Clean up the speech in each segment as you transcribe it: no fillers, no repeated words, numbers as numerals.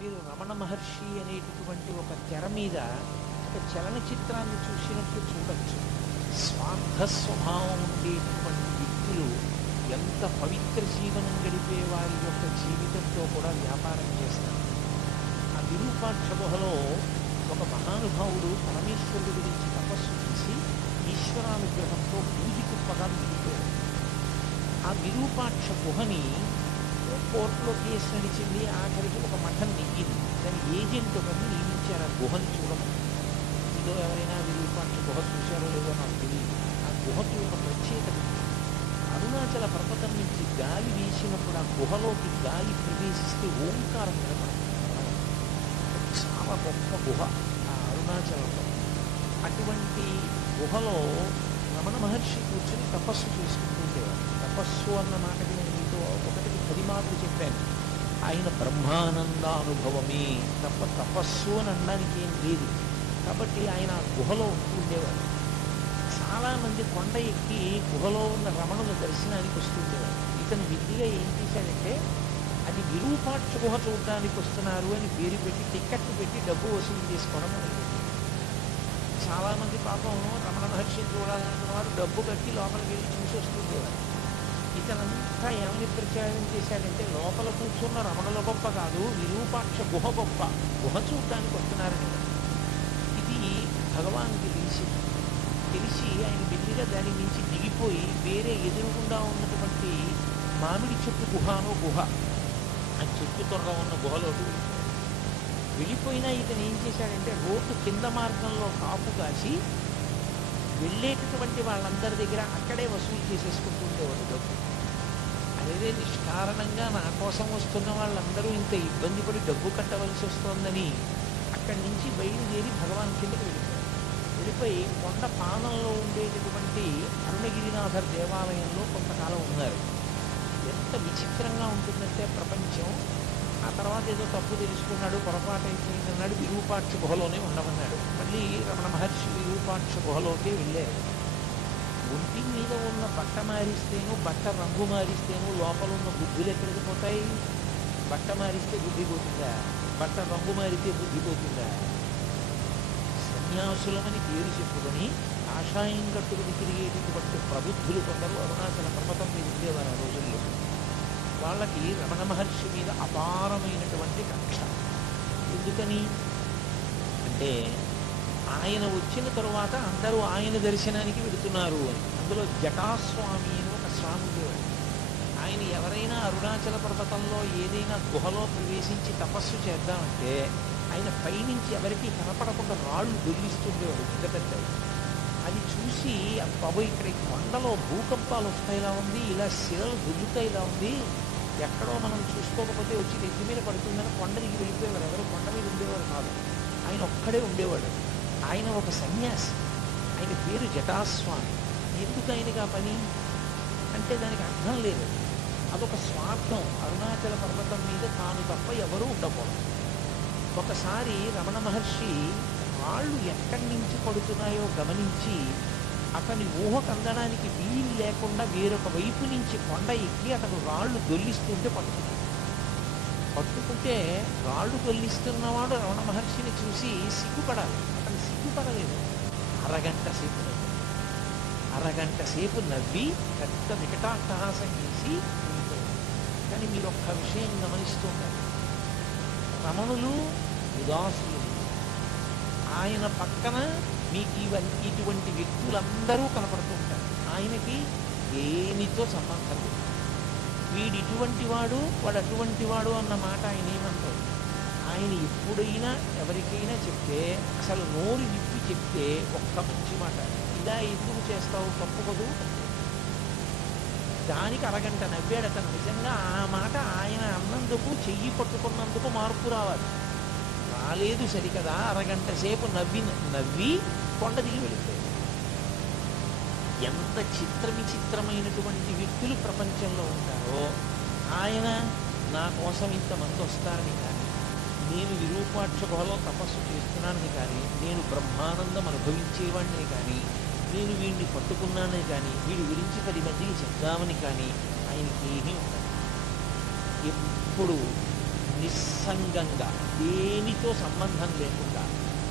మీరు రమణ మహర్షి అనేటటువంటి ఒక తెర మీద ఒక చలనచిత్రాన్ని చూసినట్టు చూడొచ్చు. స్వార్థ స్వభావం ఉండేటటువంటి వ్యక్తులు ఎంత పవిత్ర జీవనం గడిపే వారి యొక్క జీవితంతో కూడా వ్యాపారం చేస్తారు. ఆ విరూపాక్ష గుహలో ఒక మహానుభావుడు పరమేశ్వరుడి గురించి తపస్సు చేసి ఈశ్వరానుగ్రహంతో బూది కుప్పగా మిగిలిపోయాడు. ఆ విరూపాక్ష గుహని కోర్టులో కేసు నడిచింది. ఆఖరికి ఒక మఠం నెగ్గింది. దాని ఏజెంట్ ఒకరిని నియమించారు ఆ గుహని చూడమని. ఇదో ఎవరైనా విరూపాక్ష గుహ చూశారో లేదో నాకు తెలియదు. ఆ గుహకి ఒక ప్రత్యేకత ఉంది. అరుణాచల పర్వతం నుంచి గాలి వీసినప్పుడు ఆ గుహలోకి గాలి ప్రవేశిస్తే ఓంకారం వినపడుతుంది. చాలా గొప్ప గుహ ఆ అరుణాచలంలో. అటువంటి గుహలో రమణ మహర్షి కూర్చొని తపస్సు చేసుకుంటూ ఉండేవారు. తపస్సు అన్న మాటకి నేను మీతో ఒకటికి 10 మాటలు చెప్పాను. ఆయన బ్రహ్మానందానుభవమే తప్ప తపస్సు అని అనడానికి ఏం లేదు. కాబట్టి ఆయన ఆ గుహలో ఉంటూ ఉండేవారు. చాలామంది కొండ ఎక్కి గుహలో ఉన్న రమణుల దర్శనానికి వస్తుండేవారు. ఇతను విధిగా ఏం చేశాడంటే అది విరూపాక్ష గుహ చూడడానికి వస్తున్నారు అని పేరు పెట్టి టికెట్ పెట్టి డబ్బు వసూలు చేసుకోవడం అనేది. చాలామంది పాపం రమణ మహర్షిని చూడాలనుకున్న వారు డబ్బు కట్టి లోపలికి వెళ్ళి చూసి వస్తుండేవారు. ఇతనంతా ఏమని ప్రచారం చేశాడంటే లోపల కూర్చున్న రమణుల గొప్ప కాదు, విరూపాక్ష గుహ గొప్ప, గుహ చూడడానికి వస్తున్నారని. ఇది భగవానికి తెలిసి ఆయన మెల్లిగా దాని నుంచి దిగిపోయి వేరే ఎదురుగుండా ఉన్నటువంటి మామిడి చెట్టు గుహనో గుహ ఆ చెట్టు తొర్ర ఉన్న గుహలోకి వెళ్ళిపోయినా ఇతను ఏం చేశాడంటే రోడ్డు కింద మార్గంలో కాపు కాసి వెళ్ళేటటువంటి వాళ్ళందరి దగ్గర అక్కడే వసూలు చేసేసుకుంటూ ఉండేవాడు డబ్బు. అదే నిష్కారణంగా నా కోసం వస్తున్న వాళ్ళందరూ ఇంత ఇబ్బంది పడి డబ్బు కట్టవలసి వస్తోందని అక్కడి నుంచి బయలుదేరి భగవాన్ కిందకి వెళ్ళిపోయి కొండ పానంలో ఉండేటటువంటి అరుణగిరినాథర్ దేవాలయంలో కొంతకాలం ఉన్నారు. ఎంత విచిత్రంగా ఉంటుందంటే ప్రపంచం. ఆ తర్వాత ఏదో తప్పు తెలుసుకున్నాడు, పొరపాటు అయిపోయిందన్నాడు, విరూపాక్ష గుహలోనే ఉండమన్నాడు. మళ్ళీ రమణ మహర్షి విరూపాక్ష గుహలోకే వెళ్ళారు. ఒంటి మీద ఉన్న బట్ట మారిస్తేనో బట్ట రంగు మారిస్తేనో లోపల ఉన్న బుద్ధులు ఎక్కడికి పోతాయి? బట్ట మారిస్తే బుద్ధి పోతుందా? బట్ట రంగు మారితే బుద్ధి పోతుందా? సన్యాసులమని పేరు చెప్పుకొని కాషాయం కట్టుకుని తిరిగేటటువంటి ప్రబుద్ధులు కొందరు అరుణాచల పర్వతం మీద ఉండేవారు ఆ రోజుల్లో. వాళ్ళకి రమణ మహర్షి మీద అపారమైనటువంటి కక్ష. ఎందుకని అంటే ఆయన వచ్చిన తరువాత అందరూ ఆయన దర్శనానికి వెళుతున్నారు అని. అందులో జటాస్వామి అని ఒక స్వామి ఉండేవాడు. ఆయన ఎవరైనా అరుణాచల పర్వతంలో ఏదైనా గుహలో ప్రవేశించి తపస్సు చేద్దామంటే ఆయన పైనుంచి ఎవరికీ కనపడకుండా రాళ్ళు దొల్లిస్తుండేవాడు పెద్ద పెద్దవి. అది చూసి బాబు ఇక్కడ ఈ కొండలో భూకంపాలు వస్తాయిలా ఉంది, ఇలా శిలలు దొల్లుతాయిలా ఉంది, ఎక్కడో మనం చూసుకోకపోతే వచ్చి నెత్తి మీద పడుతుందని కొండ దిగి వెళ్ళిపోయేవారు. ఎవరు కొండ మీద ఉండేవారు కాదు, ఆయన ఒక్కడే ఉండేవాడు. ఆయన ఒక సన్యాసి, ఆయన పేరు జటాస్వామి. ఎందుకు ఆయనకి ఆ పని అంటే దానికి అర్థం లేదు. అదొక స్వార్థం. అరుణాచల పర్వతం మీద తాను తప్ప ఎవరూ ఉండకూడదు. ఒకసారి రమణ మహర్షి రాళ్ళు ఎక్కడి నుంచి పడుతున్నాయో గమనించి అతని ఊహకు అందడానికి వీలు లేకుండా వేరొక వైపు నుంచి కొండ ఎక్కి అతను రాళ్ళు దొల్లిస్తుంటే పట్టుకుంటే రాళ్ళు దొల్లిస్తున్నవాడు రమణ మహర్షిని చూసి సిగ్గుపడాలి. అతను సిగ్గుపడలేదు. అరగంట సేపు నవ్వి పెద్ద వికటాట్టహాసం చేసి వెళ్ళిపోయాడు. కానీ మీరు ఒక్క విషయం గమనిస్తున్నారు, రమణులు ఉదాసులు. ఆయన పక్కన మీకు ఇటువంటి వ్యక్తులందరూ కనపడుతూ ఉంటారు. ఆయనకి దేనితో సంబంధం లేదు. వీడు ఇటువంటి వాడు, వాడు అటువంటి వాడు అన్న మాట ఆయన ఏమంటారు. ఆయన ఎప్పుడైనా ఎవరికైనా చెప్తే అసలు నోరు విప్పి చెప్తే ఒక్క మంచి మాట, ఇలా ఎందుకు చేస్తావు తప్పు కదూ, దానికి అరగంట నవ్వాడు అతను. నిజంగా ఆ మాట ఆయన అన్నందుకు చెయ్యి పట్టుకున్నందుకు మార్పు రావాలి. రాలేదు సరికదా, అరగంట సేపు నవ్వి కొండ దిగి వెళ్ళిపోయాడు. ఎంత విచిత్రమైనటువంటి వ్యక్తులు ప్రపంచంలో ఉంటారో. ఆయన నా కోసం ఇంతమంది వస్తారని కానీ, నేను విరూపాక్ష గుహలో తపస్సు చేస్తున్నానని కానీ, నేను బ్రహ్మానందం అనుభవించేవాడిని కానీ, నేను వీడిని పట్టుకున్నానని కానీ, వీడి గురించి 10 మందికి చెప్దామని కానీ ఆయనకి ఏమీ ఉండదు. ఎప్పుడు నిస్సంగంగా, దేనితో సంబంధం లేకుండా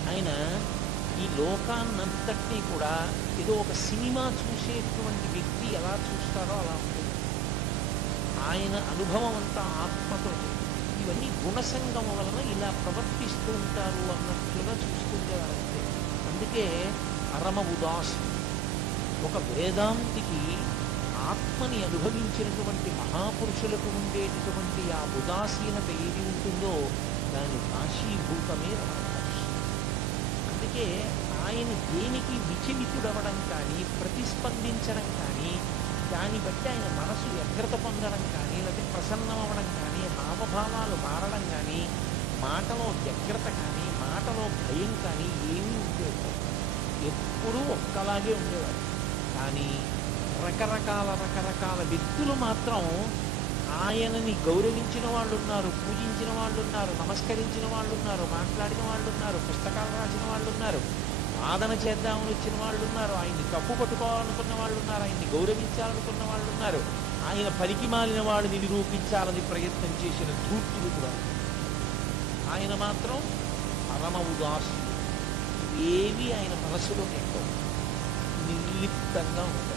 ఆయన ఈ లోకాన్నంతటినీ కూడా ఏదో ఒక సినిమా చూసేటువంటి వ్యక్తి ఎలా చూస్తారో అలా ఉంటుంది. ఆయన అనుభవం అంతా ఆత్మతో. ఇవన్నీ గుణసంగము వలన ఇలా ప్రవర్తిస్తూ ఉంటారు అన్నట్లుగా చూస్తుండేవారంతే. అందుకే పరమ ఉదాసు. ఒక వేదాంతికి ఆత్మని అనుభవించినటువంటి మహాపురుషులకు ఉండేటటువంటి ఆ ఉదాసీనత ఏది ఉంటుందో దాని రాశీభూతమే రమణ మహర్షి. అందుకే ఆయన దేనికి విచలితుడవడం కానీ, ప్రతిస్పందించడం కానీ, దాన్ని బట్టి ఆయన మనసు వ్యగ్రత పొందడం కానీ, లేకపోతే ప్రసన్నం అవ్వడం కానీ, హావభావాలు మారడం కానీ, మాటలో వ్యగ్రత కానీ, మాటలో భయం కానీ ఏమీ ఉండేవారు. ఎప్పుడూ ఒక్కలాగే ఉండేవారు. కానీ రకరకాల వ్యక్తులు మాత్రం ఆయనని గౌరవించిన వాళ్ళు ఉన్నారు, పూజించిన వాళ్ళు ఉన్నారు, నమస్కరించిన వాళ్ళు ఉన్నారు, మాట్లాడిన వాళ్ళు ఉన్నారు, పుస్తకాలు రాసిన వాళ్ళు ఉన్నారు, వాదన చేద్దామని వచ్చిన వాళ్ళు ఉన్నారు, ఆయన్ని తప్పు పట్టుకోవాలనుకున్న వాళ్ళు ఉన్నారు, ఆయన్ని గౌరవించాలనుకున్న వాళ్ళు ఉన్నారు, ఆయన పనికి మాలిన వాళ్ళని నిరూపించాలని ప్రయత్నం చేసిన ధూర్తులు కూడా. ఆయన మాత్రం పరమ ఉదాసుడు. ఏవి ఆయన మనసులో నెట్టవు, నిర్లిప్తంగా ఉంటాడు.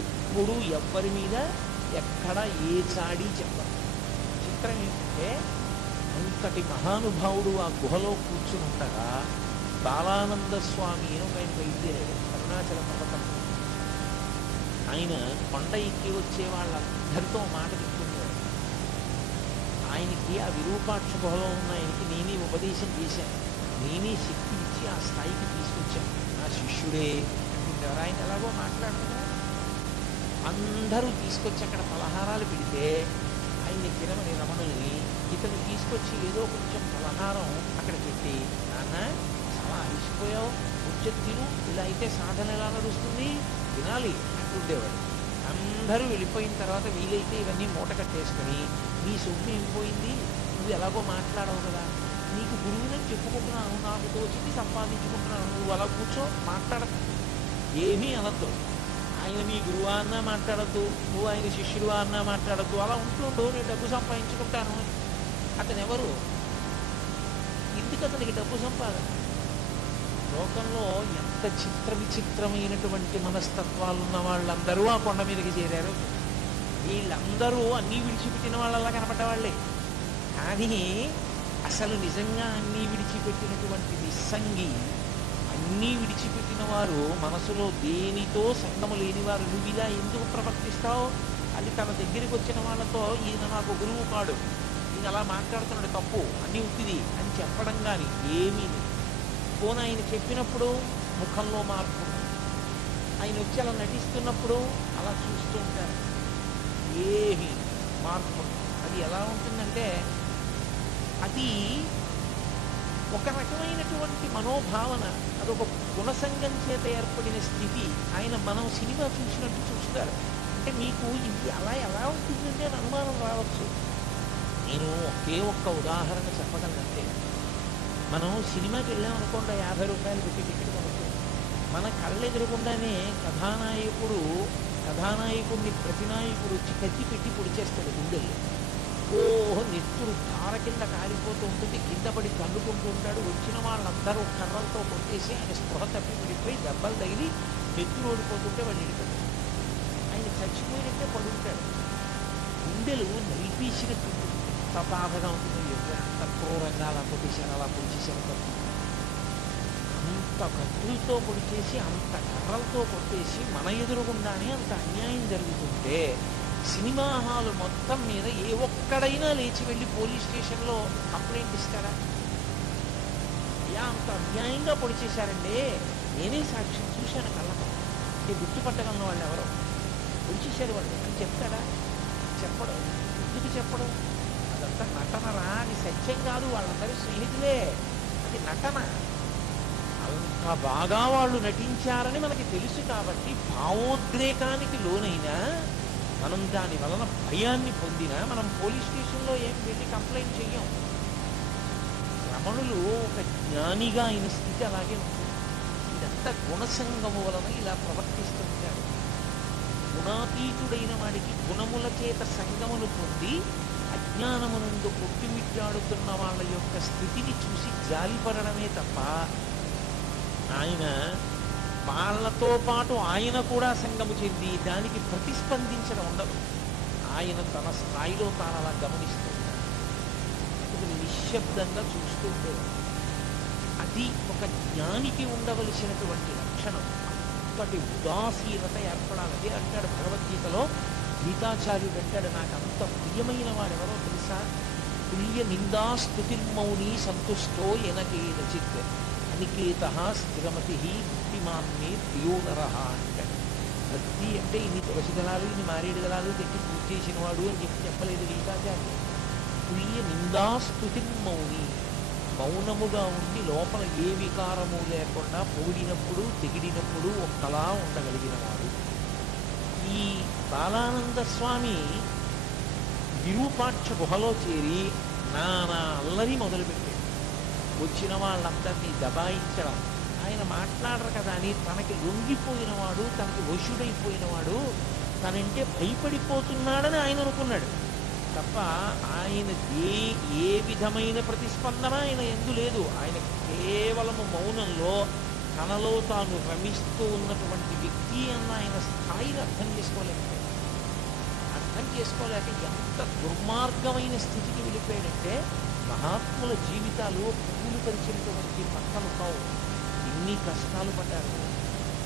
ఎప్పుడూ ఎవ్వరి మీద ఎక్కడ ఏ చాడీ చెప్పరు. చిత్రం ఏంటంటే అంతటి మహానుభావుడు ఆ గుహలో కూర్చుని ఉండగా బాలానంద స్వామి అని ఒక ఆయన బయలుదేరాడు అరుణాచల పర్వతం. ఆయన కొండ ఎక్కి వచ్చే వాళ్ళందరితో మాట చెప్తుండేవాడు. ఆయనకి ఆ విరూపాక్ష గుహలో ఉన్న ఆయనకి నేనే ఉపదేశం చేశాను, నేనే శక్తి ఇచ్చి ఆ స్థాయికి తీసుకొచ్చాను, నా శిష్యుడే అంటుండేవారు. ఆయన ఎలాగో మాట్లాడుతున్నా అందరూ తీసుకొచ్చి అక్కడ పలహారాలు పెడితే ఆయన్ని తినమని రమణుల్ని ఇతను తీసుకొచ్చి ఏదో కొంచెం పలహారం అక్కడ పెట్టి, నాన్న చాలా అలిసిపోయావు, కొంచెం తిను, ఇలా అయితే సాధన ఎలా నడుస్తుంది, తినాలి అంటుండేవాడు. అందరూ వెళ్ళిపోయిన తర్వాత వీలైతే ఇవన్నీ మూట కట్టేసుకొని, నీ సొమ్ము ఏం పోయింది, నువ్వు ఎలాగో మాట్లాడవు కదా, నీకు గురువునని చెప్పుకుంటున్నాను, నాకు తోచింది సంపాదించుకుంటున్నాను, నువ్వు అలా కూర్చో, మాట్లాడదు, ఏమీ అనద్దు. ఆయన మీ గురువు అన్నా మాట్లాడద్దు, నువ్వు ఆయన శిష్యుడు అన్నా మాట్లాడద్దు, అలా ఉంటుండు, నేను డబ్బు సంపాదించుకుంటాను. అతను ఎవరు? ఎందుకు అతనికి డబ్బు సంపాదన? లోకంలో ఎంత చిత్ర విచిత్రమైనటువంటి మనస్తత్వాలు ఉన్న వాళ్ళందరూ ఆ కొండ మీదకి చేరారు. వీళ్ళందరూ అన్నీ విడిచిపెట్టిన వాళ్ళలా కనపడ్డవాళ్ళే. కానీ అసలు నిజంగా అన్నీ విడిచిపెట్టినటువంటి నిస్సంగి, అన్నీ విడిచిపెట్టిన వారు, మనసులో దేనితో సంగము లేనివారు. నువ్వు ఇలా ఎందుకు ప్రవర్తిస్తావు? అది తన దగ్గరికి వచ్చిన వాళ్ళతో ఈయన నాకు గురువు కాడు, ఈయన అలా మాట్లాడుతున్నాడు, తప్పు, అన్నీ ఉత్తిది అని చెప్పడం కానీ ఏమీ లేదు. పోనీ ఆయన చెప్పినప్పుడు ముఖంలో మార్పు, ఆయన వచ్చి అలా నటిస్తున్నప్పుడు అలా చూస్తూ ఉంటారు, ఏమీ మార్పు. అది ఎలా ఉంటుందంటే అది ఒక రకమైనటువంటి మనోభావన, అదొక గుణసంగం చేత ఏర్పడిన స్థితి. ఆయన మనం సినిమా చూసినట్టు చూస్తారు. అంటే మీకు ఇది అలా ఎలా ఉంటుందంటే అని అనుమానం రావచ్చు. నేను ఒకే ఒక్క ఉదాహరణ చెప్పగలనంటే, మనం సినిమాకి వెళ్ళామనుకోండి, 50 రూపాయలు పెట్టి టికెట్ కొనుక్కోండి, మన కళ్ళెదురకుండానే కథానాయకుడిని ప్రతినాయకుడు వచ్చి కత్తి పెట్టి పొడిచేస్తాడు గుండెల్లో. ఓహో నెత్తురు ధార కింద కాలిపోతూ ఉంటుంది, కింద పడి తన్నుకుంటూ ఉంటాడు. వచ్చిన వాళ్ళందరూ కర్రలతో కొట్టేసి ఆయన స్పృహ తప్పి పడిపోయి దెబ్బలు తగిలి నెత్తురు ఓడిపోతుంటే వాళ్ళు వెళ్ళిపోతారు. ఆయన చచ్చిపోయినట్టే పడుంటాడు. గుండెలు నలిపేసినట్టు ఎంత బాధగా ఉంటుంది, ఎంత క్రూరంగా అలా కొట్టేశారు, అలా పొడిచేశారు, అంత కత్తులతో పొడిచేసి, అంత కర్రలతో కొట్టేసి మన ఎదురుగుండానే అంత అన్యాయం జరుగుతుంటే సినిమా హాలు మొత్తం మీద ఏ ఒక్కడైనా లేచి వెళ్ళి పోలీస్ స్టేషన్లో కంప్లైంట్ ఇస్తారా? అయ్యా అంత అన్యాయంగా పొడిచేశారండి, నేనే సాక్ష్యం చూశాను కళ్ళతో, గుర్తుపట్టగలను వాళ్ళు ఎవరో, పొడిచేశారు వాళ్ళు అని చెప్తాడా? చెప్పడం. ఎందుకు చెప్పడం? అదంతా నటనరా, అది సత్యం కాదు, వాళ్ళందరూ స్నేహితులే, అది నటన. అంత బాగా వాళ్ళు నటించారని మనకి తెలుసు కాబట్టి భావోద్రేకానికి లోనైనా మనం దాని వలన భయాన్ని పొందినా మనం పోలీస్ స్టేషన్లో ఏం వెళ్ళి కంప్లైంట్ చెయ్యం. రమణులు ఒక జ్ఞానిగా అయిన స్థితి అలాగే ఉంటుంది. ఇదంతా గుణసంగము వలన ఇలా ప్రవర్తిస్తుంటాడు. గుణాతీతుడైన వాడికి గుణముల చేత సంగమును పొంది అజ్ఞానమునందు ముందు కొట్టుమిట్టాడుతున్న వాళ్ళ యొక్క స్థితిని చూసి జాలిపడమే తప్ప ఆయన వాళ్ళతో పాటు ఆయన కూడా సంగము చెంది దానికి ప్రతిస్పందించడం ఉండదు. ఆయన తన స్థాయిలో తాను అలా గమనిస్తూ ఉంటాడు. అందుకని నిశ్శబ్దంగా చూస్తూ ఉండేవాడు. అది ఒక జ్ఞానికి ఉండవలసినటువంటి లక్షణం. అంతటి ఉదాసీనత ఏర్పడాలి అంటాడు భగవద్గీతలో. గీతాచార్యుడు అంటాడు, నాకు అంత ప్రియమైన వాడెవరో తెలుసా? తుల్య నిందాస్తుతిర్మౌని సంతుష్టో ఎనకేనచిత్ అనికేత స్థిరమతి భక్తిమాన్నే ప్రియోనరః అంటాడు. భక్తి అంటే ఇన్ని తులసి దళాలు ఇన్ని మారేడు దళాలు తెచ్చి పూజ చేసిన వాడు అని చెప్పలేదు గీతాచార్యుడు. తుల్య నిందాస్తుతిర్మౌని, మౌనముగా ఉండి లోపల ఏ వికారము లేకుండా పొగిడినప్పుడు తెగిడినప్పుడు ఒక్కలా ఉండగలిగిన వాడు. ఈ బాలానంద స్వామి విరూపాక్ష గుహలో చేరి నానా అల్లరి మొదలుపెట్టాడు. వచ్చిన వాళ్ళందరినీ దబాయించడం. ఆయన మాట్లాడరు కదా అని తనకి లొంగిపోయినవాడు, తనకి వశుడైపోయినవాడు, తనంటే భయపడిపోతున్నాడని ఆయన అనుకున్నాడు తప్ప ఆయన ఏ విధమైన ప్రతిస్పందన ఆయన ఎందు లేదు. ఆయన కేవలము మౌనంలో తనలో తాను రమిస్తూ ఉన్నటువంటి వ్యక్తి అన్న ఆయన స్థాయిని అర్థం చేసుకోలేక ఎంత దుర్మార్గమైన స్థితికి వెళ్ళిపోయాడంటే, మహాత్ముల జీవితాలు పువ్వులు పరిచినటువంటి పక్కలు కావు. ఎన్ని కష్టాలు పడ్డారు.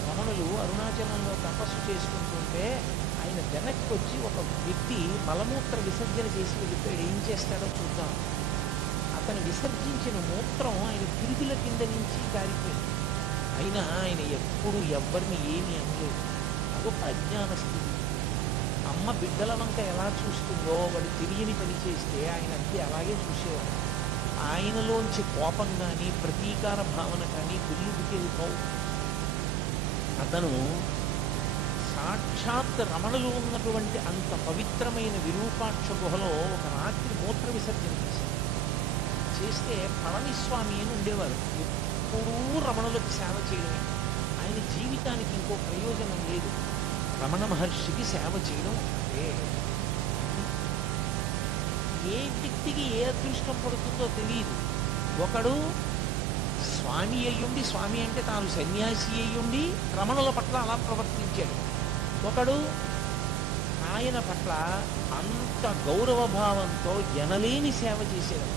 రమణులు అరుణాచలంలో తపస్సు చేసుకుంటుంటే ఆయన వెనక్కి వచ్చి ఒక వ్యక్తి మలమూత్ర విసర్జన చేసి వెళ్ళిపోయాడు. ఏం చేస్తాడో చూద్దాం. అతను విసర్జించిన మూత్రం ఆయన పిరుగుల కింద నుంచి కారిపోయింది. అయినా ఆయన ఎప్పుడు ఎవ్వరిని ఏమీ అనలేదు. అదొక అజ్ఞాన స్థితి. అమ్మ బిడ్డల వంక ఎలా చూస్తుందో వాడు తెలియని పని చేస్తే ఆయన అంతే అలాగే చూసేవాడు. ఆయనలోంచి కోపం కానీ ప్రతీకార భావన కానీ గురికెళ్తావు. అతను సాక్షాత్ రమణులు ఉన్నటువంటి అంత పవిత్రమైన విరూపాక్ష గుహలో ఒక రాత్రి మూత్ర విసర్జన చేస్తే పళనిస్వామి అని ఉండేవారు. ఎప్పుడూ రమణులకు సేవ చేయడమే. ఆయన జీవితానికి ఇంకో ప్రయోజనం లేదు. రమణ మహర్షికి సేవ చేయడం అంటే ఏ వ్యక్తికి ఏ అదృష్టం పడుతుందో తెలియదు. ఒకడు స్వామి అయ్యుండి, స్వామి అంటే తాను సన్యాసి అయ్యుండి రమణుల పట్ల అలా ప్రవర్తించాడు. ఒకడు ఆయన పట్ల అంత గౌరవభావంతో ఎనలేని సేవ చేసేవాడు.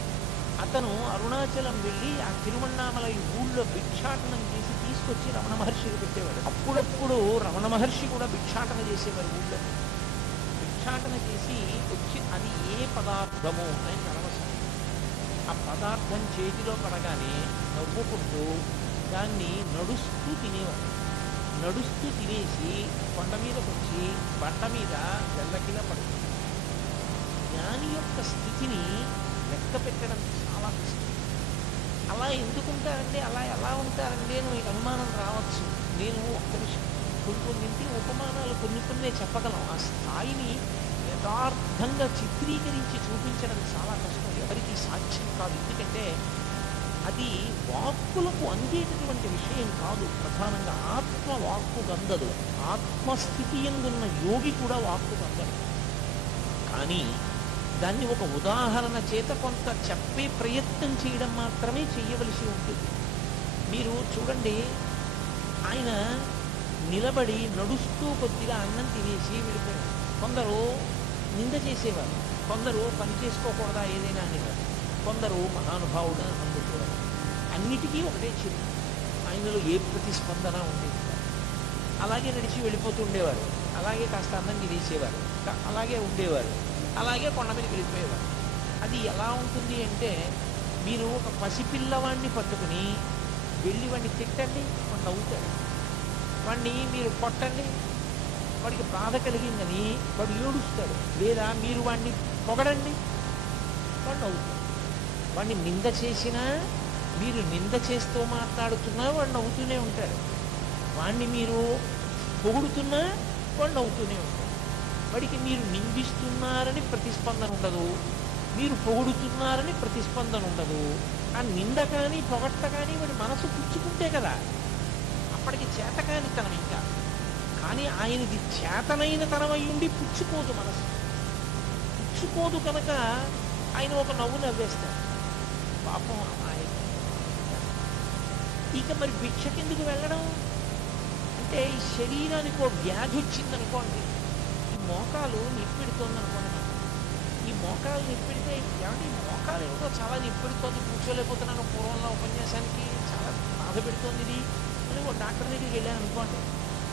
అతను అరుణాచలం వెళ్ళి ఆ తిరువణ్ణామలై ఊళ్ళో భిక్షాటనం చేసి తీసుకొచ్చి రమణ మహర్షికి పెట్టేవాడు. అప్పుడప్పుడు రమణ మహర్షి కూడా భిక్షాటన చేసేవారు. ఊళ్ళో భిక్షాటన చేసి వచ్చి అది ఏ పదార్థము అని అనవసరం. ఆ పదార్థం చేతిలో పడగానే నవ్వుకుంటూ దాన్ని నడుస్తూ తినేవాడు. నడుస్తూ తినేసి కొండ మీదకి వచ్చి బండ మీద వెళ్ళకిలా పడుతుంది. జ్ఞాని యొక్క స్థితిని లెక్క పెట్టడం చాలా కష్టం. అలా ఎందుకుంటారండి, అలా ఎలా ఉంటారండి అని మీకు అనుమానం రావచ్చు. నేను ఒక్క విషయం కొన్నింటి ఉపమానాలు కొన్నే చెప్పగలం. ఆ స్థాయిని యథార్థంగా చిత్రీకరించి చూపించడం చాలా కష్టం, ఎవరికి సాధ్యం కాదు. ఎందుకంటే అది వాక్కులకు అందేటటువంటి విషయం కాదు. ప్రధానంగా ఆత్మ వాక్కుకు అందదు. ఆత్మస్థితి ఎందున్న యోగి కూడా వాక్కుకు అందదు. కానీ దాన్ని ఒక ఉదాహరణ చేత కొంత చెప్పే ప్రయత్నం చేయడం మాత్రమే చేయవలసి ఉంటుంది. మీరు చూడండి, ఆయన నిలబడి నడుస్తూ కొద్దిగా అన్నం తినేసి వెళ్ళిపోయారు. కొందరు నింద చేసేవారు, కొందరు పని చేసుకోకూడదా ఏదైనా అనేవారు, కొందరు మహానుభావుడు అందుకోవడం. అన్నిటికీ ఒకటే చెప్పు, ఆయనలో ఏ ప్రతిస్పందన ఉండేది. అలాగే నడిచి వెళ్ళిపోతూ ఉండేవారు, అలాగే కాస్త అన్నం తినేసేవారు, అలాగే ఉండేవారు, అలాగే కొండ మీదకి వెళ్ళిపోయేవారు. అది ఎలా ఉంటుంది అంటే, మీరు ఒక పసిపిల్లవాడిని పట్టుకుని వెళ్ళి వాడిని తిట్టండి, వాడు నవ్వుతాడు. వాడిని మీరు కొట్టండి, వాడికి బాధ కలిగిందని వాడు ఏడుస్తాడు. లేదా మీరు వాడిని పొగడండి, వాడు నవ్వుతాడు. వాడిని నింద చేసినా, మీరు నింద చేస్తూ మాట్లాడుతున్నా వాడు నవ్వుతూనే ఉంటాడు. వాడిని మీరు పొగుడుతున్నా వాడు నవ్వుతూనే ఉంటాడు. వాడికి మీరు నిందిస్తున్నారని ప్రతిస్పందన ఉండదు, మీరు పొగుడుతున్నారని ప్రతిస్పందన ఉండదు. ఆ నింద కానీ పొగట్ట కానీ వాడి మనసు పుచ్చుకుంటే కదా అప్పటికి చేతకాని తనం. ఇంకా కానీ ఆయనది చేతనైన తనం అయ్యుండి పుచ్చుకోదు, మనసు పుచ్చుకోదు. కనుక ఆయన ఒక నవ్వు నవ్వేస్తారు. పాపం అమాయకం. ఇక మరి భిక్షకెందుకు వెళ్ళడం అంటే, ఈ శరీరానికి ఓ వ్యాధి వచ్చిందనుకోండి, ఈ మోకాలు నిప్పెడుతోందనుకోండి, ఈ మోకాలు నిప్పెడితే ఏమంటే ఈ మోకాలు ఏమిటో చాలా నిప్పెడుతోంది, కూర్చోలేకపోతున్నాను, పూర్వంలో ఉపన్యాసానికి చాలా బాధ పెడుతోంది ఇది అని ఓ డాక్టర్ దగ్గరికి వెళ్ళాను అనుకోండి.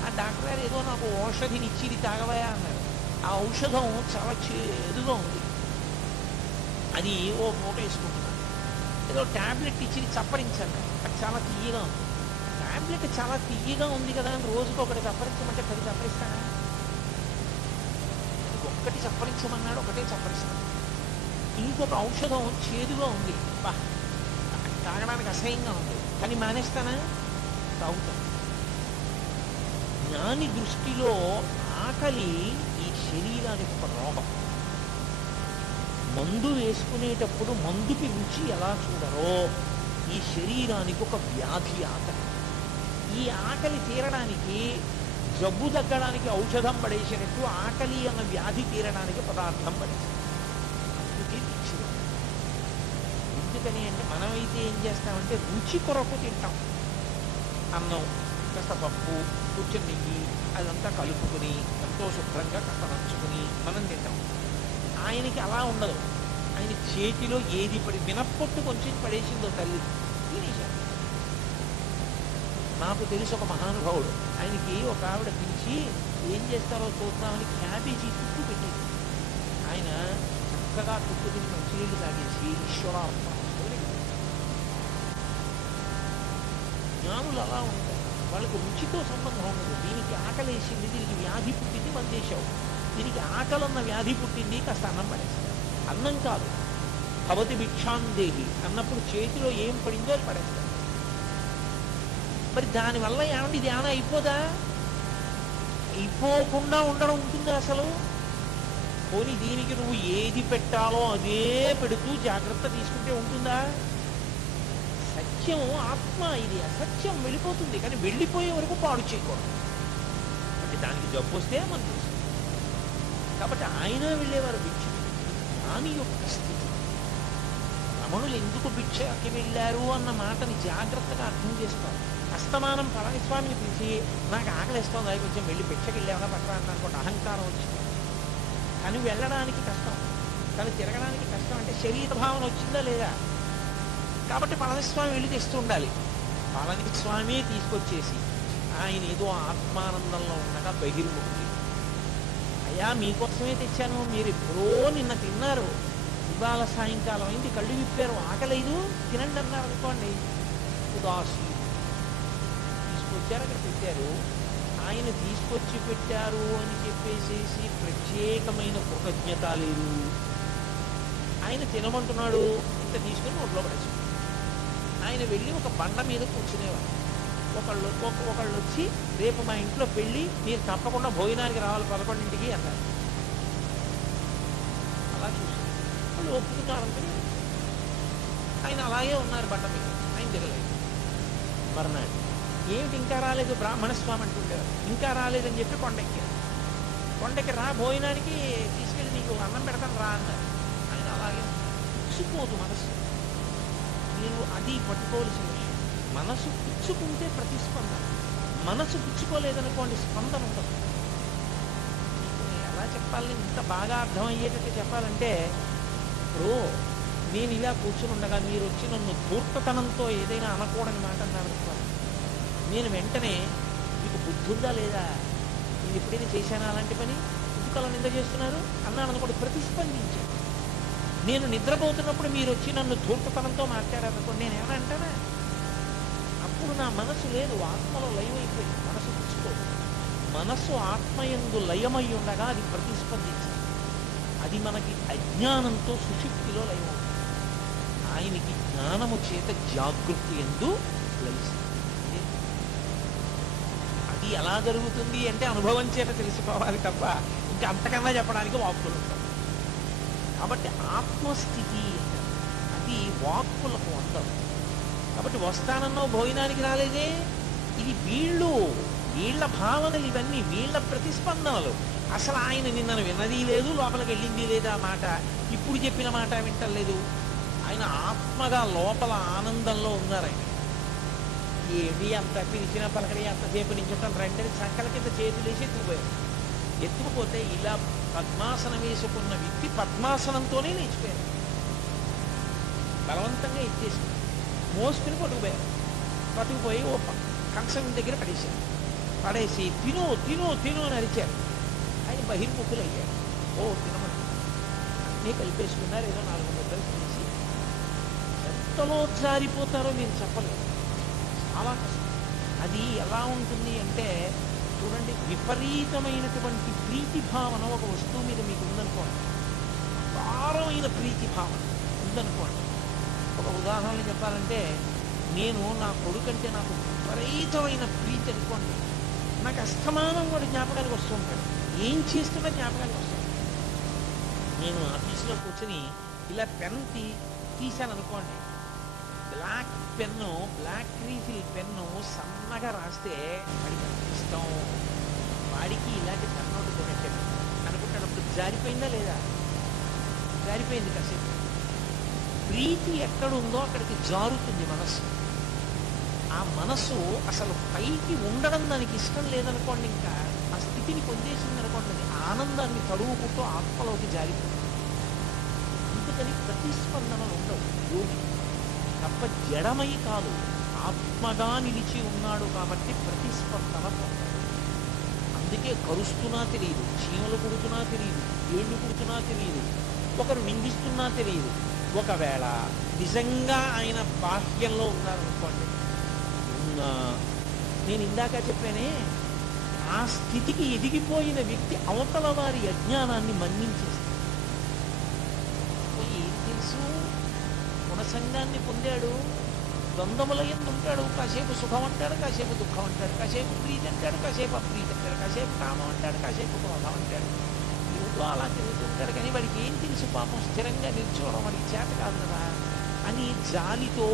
ఆ డాక్టర్ గారు ఏదో నాకు ఔషధిని ఇచ్చి ఇది తాగవయా అన్నారు. ఆ ఔషధం చాలా చేదుగా ఉంది, అది ఓ మూట వేసుకుంటున్నాను. ఏదో ట్యాబ్లెట్ ఇచ్చి చప్పరించాను, అది చాలా తీయగా ఉంది. ట్యాబ్లెట్ చాలా తీయగా ఉంది కదా అని రోజుకి ఒకటి చప్పరించమంటే 10 చప్పరిస్తానా? ఒక్కటి చప్పరించమన్నాడు, ఒకటే చప్పరిస్తాను. ఇంకొక ఔషధం చేదుగా ఉంది, బా తాగడానికి అసహ్యంగా ఉంది, కానీ మానేస్తానా? తాగుతాను. జ్ఞాని దృష్టిలో ఆకలి ఈ శరీరానికి ఒక రోగం. మందు వేసుకునేటప్పుడు మందుకి రుచి ఎలా చూడరో, ఈ శరీరానికి ఒక వ్యాధి ఆకలి. ఈ ఆకలి తీరడానికి, జబ్బు తగ్గడానికి ఔషధం పడేసినట్టు ఆకలి అన్న వ్యాధి తీరడానికి పదార్థం పడేసి, అందుకే పిచ్చిది. ఎందుకని అంటే మనమైతే ఏం చేస్తామంటే రుచి కొరకు తింటాం. అన్నం కాస్త పప్పు కూర్చొని నెయ్యి అదంతా కలుపుకుని ఎంతో శుభ్రంగా కాస్త నంచుకుని మనం తింటాం. ఆయనకి అలా ఉండదు. ఆయన చేతిలో ఏది పడి మినప్పొట్టు కొంచెం పడేసిందో తల్లి తినేశాడు. నాకు తెలిసి ఒక మహానుభావుడు, ఆయనకి ఒక ఆవిడ పిలిచి ఏం చేస్తారో చూద్దామని క్యాబేజీ తుక్కు పెట్టింది. ఆయన చక్కగా తుక్కు తిని మంచినీళ్ళు తాగేసి ఈశ్వరార్పణ. జ్ఞానులు అలా ఉంటారు, వాళ్ళకి రుచితో సంబంధం ఉండదు. దీనికి ఆకలేసింది, దీనికి వ్యాధి పుట్టింది, మందేశావు. దీనికి ఆకలన్న వ్యాధి పుట్టింది, కాస్త అన్నం పడేస్తారు. అన్నం కాదు, భవతి భిక్షాందేహి అన్నప్పుడు చేతిలో ఏం పడిందో అది పడేస్తారు. మరి దానివల్ల ఏమంటే ఇది ఏమైనా అయిపోదా? అయిపోకుండా ఉండడం ఉంటుందా అసలు? పోనీ దీనికి నువ్వు ఏది పెట్టాలో అదే పెడుతూ జాగ్రత్త తీసుకుంటే ఉంటుందా? సత్యం ఆత్మ, ఇది అసత్యం వెళ్ళిపోతుంది, కానీ వెళ్ళిపోయే వరకు పాడు చేయకూడదు. అంటే దానికి జబ్బు వస్తే మనం తెలుసు. కాబట్టి ఆయన వెళ్ళేవారు భిక్ష. జ్ఞాని యొక్క స్థితి. రమణులు ఎందుకు భిక్షకి వెళ్ళారు అన్న మాటని జాగ్రత్తగా అర్థం చేసుకోవాలి. అస్తమానం పళనిస్వామిని పిలిచి నాకు ఆకలిస్తోంది, అది కొంచెం వెళ్ళి భిక్షకి వెళ్ళేవా పట్టరా అనుకోండి, అహంకారం వచ్చింది. కానీ వెళ్ళడానికి కష్టం, కానీ తిరగడానికి కష్టం. అంటే శరీర భావన వచ్చిందా లేదా? కాబట్టి పళనిస్వామి వెళ్ళి తెస్తూ ఉండాలి. పళనిస్వామి తీసుకొచ్చేసి ఆయన ఏదో ఆత్మానందంలో ఉండగా బహిర్ముఖి, అయ్యా మీకోసమే తెచ్చాను, మీరు ఎప్పుడో నిన్న తిన్నారు, ఇవాళ సాయంకాలం అయింది, కళ్ళు విప్పారు, ఆకలేదు, తినండి అన్నారు అనుకోండి, ఉదాసి తీసుకొచ్చారు, అక్కడ పెట్టారు. ఆయన తీసుకొచ్చి పెట్టారు అని చెప్పేసేసి ప్రత్యేకమైన కృతజ్ఞత లేదు. ఆయన తినమంటున్నాడు, ఇంత తీసుకుని నోట్లో పడేసి ఆయన వెళ్ళి ఒక బండ మీద కూర్చునేవారు. ఒకళ్ళు వచ్చి రేపు మా ఇంట్లో పెళ్ళి, మీరు తప్పకుండా భోజనానికి రావాలి 11ంటికి అన్నారు. అలా చూసి వాళ్ళు ఒప్పుకున్నారనుకుని ఆయన అలాగే ఉన్నారు బండ మీద, ఆయన దిగలేదు. మర్నాడు ఏమిటి ఇంకా రాలేదు బ్రాహ్మణ స్వామి అంటుండేవారు. ఇంకా రాలేదని చెప్పి కొండెక్కారు. కొండకి రా, భోజనానికి తీసుకెళ్ళి నీకు అన్నం పెడతాను రా అన్నారు. ఆయన అలాగే పుచ్చుకోదు మనసు. మీరు అది పట్టుకోవాల్సిన విషయం. మనసు పుచ్చుకుంటే ప్రతిస్పందన, మనసు పుచ్చుకోలేదనుకోండి స్పందన ఉండదు. ఎలా చెప్పాలని ఇంత బాగా అర్థమయ్యేటట్టు చెప్పాలంటే, ఇప్పుడు నేను ఇలా కూర్చుని ఉండగా మీరు వచ్చి నన్ను ధూర్తతనంతో ఏదైనా అనకూడని మాట అన్నారనుకోండి, నేను వెంటనే మీకు బుద్ధుందా లేదా, నేను ఎప్పుడైనా చేశానా అలాంటి పని, ఎందుకు అలా నింద చేస్తున్నారు అన్నాను అనుకోండి, ప్రతిస్పందించాను. నేను నిద్రపోతున్నప్పుడు మీరు వచ్చి నన్ను ధూర్తతనంతో మాట్లాడారనుకోండి, నేను ఏమైనా అంటానా? అప్పుడు నా మనసు లేదు, ఆత్మలో లయమైపోయింది. మనసు పుచ్చుకోదు. మనసు ఆత్మయందు లయమై ఉండగా అది ప్రతిస్పందించింది. అది మనకి అజ్ఞానంతో సుషుప్తిలో లయం. ఆయనకి జ్ఞానము చేత జాగృతి ఎందు లయిస్తుంది. అది ఎలా జరుగుతుంది అంటే అనుభవం చేత తెలిసిపోవాలి తప్ప ఇంకా అంతకన్నా చెప్పడానికి వాక్కులు ఉంటాయి. కాబట్టి ఆత్మస్థితి అది వాక్కులకు అందదు. కాబట్టి వస్తానన్నో భోజనానికి రాలేదే, ఇది వీళ్ళ భావనలు, ఇవన్నీ వీళ్ళ ప్రతిస్పందనలు. అసలు ఆయన నిన్నను విన్నది లేదు, లోపలికి వెళ్ళింది లేదా మాట. ఇప్పుడు చెప్పిన మాట వింటలేదు. ఆయన ఆత్మగా లోపల ఆనందంలో ఉన్నారు. ఆయన ఏమి అంత పిలిచిన పలకడి అంతసేపు నించుంటాం రెండని సంకల కింద చేతులు వేసి ఎత్తుకుపోయారు. ఎత్తుకుపోతే ఇలా పద్మాసనం వేసుకున్న వ్యక్తి పద్మాసనంతోనే లేచిపోయారు. బలవంతంగా ఎత్తేసి మోసుకుని పట్టుకుపోయారు. పట్టుకుపోయి ఓ కంచం దగ్గర పడేశారు. పడేసి తిను తిను తిను అని అరిచారు. ఆయన బహిర్ముఖులు అయ్యారు. ఓ తినమని అన్నీ కలిపేసుకున్నారు. ఏదో 4 ముద్దలు తీసి ఎంతలో జారిపోతారో మీరు చెప్పలేదు. చాలా కష్టం. అది ఎలా ఉంటుంది అంటే చూడండి, విపరీతమైనటువంటి ప్రీతి భావన ఒక వస్తువు మీద మీకు ఉందనుకోండి, అపారమైన ప్రీతి భావన ఉందనుకోండి. ఒక ఉదాహరణ చెప్పాలంటే, నేను నా కొడుకంటే నాకు విపరీతమైన ప్రీతి అనుకోండి, నాకు అస్తమానం వాడు జ్ఞాపకానికి వస్తూ ఉంటాడు. ఏం చేస్తున్నా జ్ఞాపకానికి వస్తాడు. నేను ఆఫీసులో కూర్చొని ఇలా పెన్ తీశాను అనుకోండి, black pen, black refill pen సన్నగా రాస్తే వాడికి ఇష్టం. వాడికి ఇలాంటి పెన్ను ఒకటి కొనట్టాడు అనుకుంటాడు. జారిపోయిందా లేదా? జారిపోయింది. కాసేపు ప్రీతి ఎక్కడుందో అక్కడికి జారుతుంది మనస్సు. ఆ మనసు అసలు పైకి ఉండడం దానికి ఇష్టం లేదనుకోండి, ఇంకా ఆ స్థితిని పొందేసింది అనుకోండి, అది ఆనందాన్ని తడువుకుంటూ ఆత్మలోకి జారిపోతుంది. అందుకని ప్రతిస్పందనలు ఉండవు. యోగి తప్ప జడమై కాదు, ఆత్మగా నిలిచి ఉన్నాడు కాబట్టి ప్రతిస్పందన పొందాడు. అందుకే కరుస్తున్నా తెలియదు, చీమలు కుడుతున్నా తెలియదు, ఏళ్ళు కుడుతున్నా తెలియదు, ఒకరు నిందిస్తున్నా తెలియదు. ఒకవేళ నిజంగా ఆయన బాహ్యంలో ఉన్నారనుకోండి, నేను ఇందాక చెప్పానే, ఆ స్థితికి ఎదిగిపోయిన వ్యక్తి అవతల వారి అజ్ఞానాన్ని మన్నించేస్తాడు. ఏం తెలుసు, గుణసంగాన్ని పొందాడు, ద్వంద్వముల యందు ఉంటాడు. కాసేపు సుఖం అంటాడు, కాసేపు దుఃఖం అంటాడు, కాసేపు ప్రీతి అంటాడు, కాసేపు అప్రీతి అంటాడు, కాసేపు కామం అంటాడు, కాసేపు క్రోధం అంటాడు. ఏదో అలా తిరుగుతుంటాడు. కానీ వాడికి ఏం తెలుసు పాపం, స్థిరంగా నిల్చోవడం వాడికి చేత కాదు కదా అని జాలితో,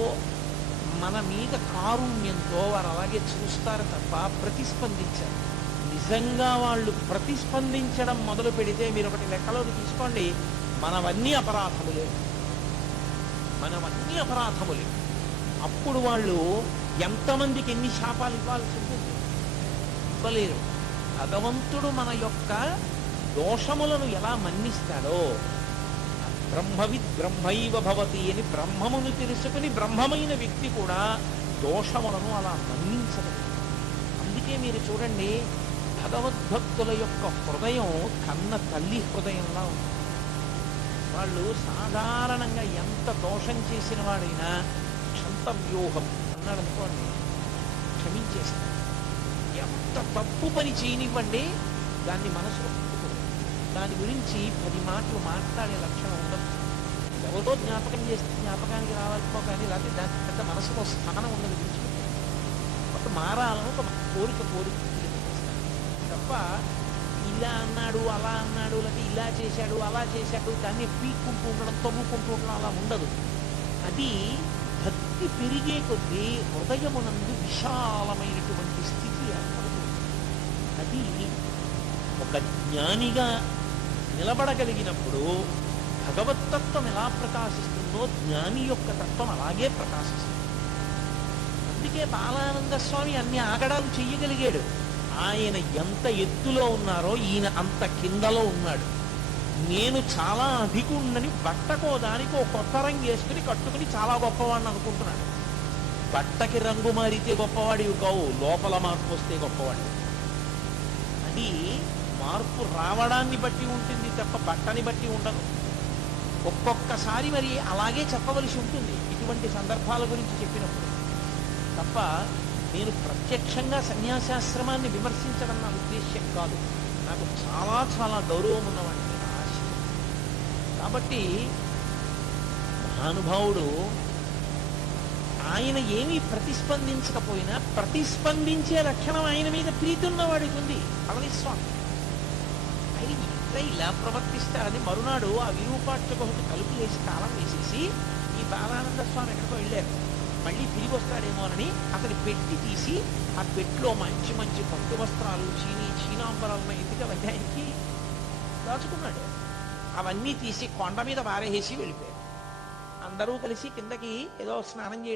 మన మీద కారుణ్యంతో వారు అలాగే చూస్తారు తప్ప ప్రతిస్పందించారు. నిజంగా వాళ్ళు ప్రతిస్పందించడం మొదలు పెడితే మీరు ఒకటి లెక్కలోకి తీసుకోండి, మనవన్నీ అపరాధములే, మనవన్నీ అపరాధములే. అప్పుడు వాళ్ళు ఎంతమందికి ఎన్ని శాపాలు ఇవ్వాల్సి ఉంటుంది? ఇవ్వలేరు. భగవంతుడు మన యొక్క దోషములను ఎలా మన్నిస్తాడో, బ్రహ్మవిద్ బ్రహ్మైవ భవతి అని బ్రహ్మమును తెలుసుకుని బ్రహ్మమైన వ్యక్తి కూడా దోషములను అలా మన్నించగలరు. అందుకే మీరు చూడండి, భగవద్భక్తుల యొక్క హృదయం కన్న తల్లి హృదయంలా ఉంది. వాళ్ళు సాధారణంగా ఎంత దోషం చేసిన వాడైనా క్షంతవ్యూహం అన్నాడు అనుకోండి, క్షమించేస్తారు. ఎంత తప్పు పని చేయనివ్వండి, దాన్ని మనసులో పెట్టుకోరు. దాని గురించి 10 మాటలు మాట్లాడే లక్షణం ఉండదు. ఎవరో జ్ఞాపకం చేస్తే జ్ఞాపకానికి రావాలనుకో, కానీ లేకపోతే దాని పెద్ద మనసులో స్థానం ఉన్నది విడిచిపెట్టారు. ఒక మారాలను ఒక కోరిక తప్ప ఇలా అన్నాడు అలా అన్నాడు, లేకపోతే ఇలా చేశాడు అలా చేశాడు, దాన్ని పీక్కుంటూ ఉండడం, తొమ్ముకుంటూ ఉండడం అలా ఉండదు. అది భక్తి పెరిగే కొద్దీ హృదయమునందు విశాలమైనటువంటి స్థితి ఏర్పడుతుంది. అది ఒక జ్ఞానిగా నిలబడగలిగినప్పుడు భగవత్తత్వం ఎలా ప్రకాశిస్తుందో జ్ఞాని యొక్క తత్వం అలాగే ప్రకాశిస్తుంది. అందుకే బాలానంద స్వామి అన్ని ఆగడాలు చెయ్యగలిగాడు. ఆయన ఎంత ఎత్తులో ఉన్నారో ఈయన అంత కిందలో ఉన్నాడు. నేను చాలా అధికుణ్ణని బట్టకో దానికి ఒక కొత్త రంగు వేసుకుని కట్టుకుని చాలా గొప్పవాడిని అనుకుంటున్నాడు. బట్టకి రంగు మారితే గొప్పవాడివి కావు, లోపల మార్పు వస్తే గొప్పవాడి. అది మార్పు రావడాన్ని బట్టి ఉంటుంది తప్ప బట్టని బట్టి ఉండదు. ఒక్కొక్కసారి మరి అలాగే చెప్పవలసి ఉంటుంది ఇటువంటి సందర్భాల గురించి చెప్పినప్పుడు తప్ప. నేను ప్రత్యక్షంగా సన్యాసాశ్రమాన్ని విమర్శించడం నా ఉద్దేశ్యం కాదు. నాకు చాలా చాలా గౌరవం ఉన్నవాడిని నా ఆశయం. కాబట్టి మహానుభావుడు ఆయన ఏమీ ప్రతిస్పందించకపోయినా ప్రతిస్పందించే లక్షణం ఆయన మీద ప్రీతి ఉన్నవాడికి ఉంది. పళనిస్వామి ఆయన ఇంకా ఇలా ప్రవర్తిస్తారని మరునాడు ఆ విరూపాక్షకు కలుపు వేసి తాళం వేసేసి ఈ బాలానంద స్వామి ఎక్కడికో వెళ్ళారు. మళ్ళీ తిరిగి వస్తాడేమోనని అతని పెట్టి తీసి ఆ పెట్టిలో మంచి మంచి పట్టు వస్త్రాలు చీనాంబరాలను ఎత్తిగా వైద్యానికి దాచుకున్నాడు. అవన్నీ తీసి కొండ మీద పారేసి వెళ్ళిపోయారు. అందరూ కలిసి కిందకి ఏదో స్నానం చేయడం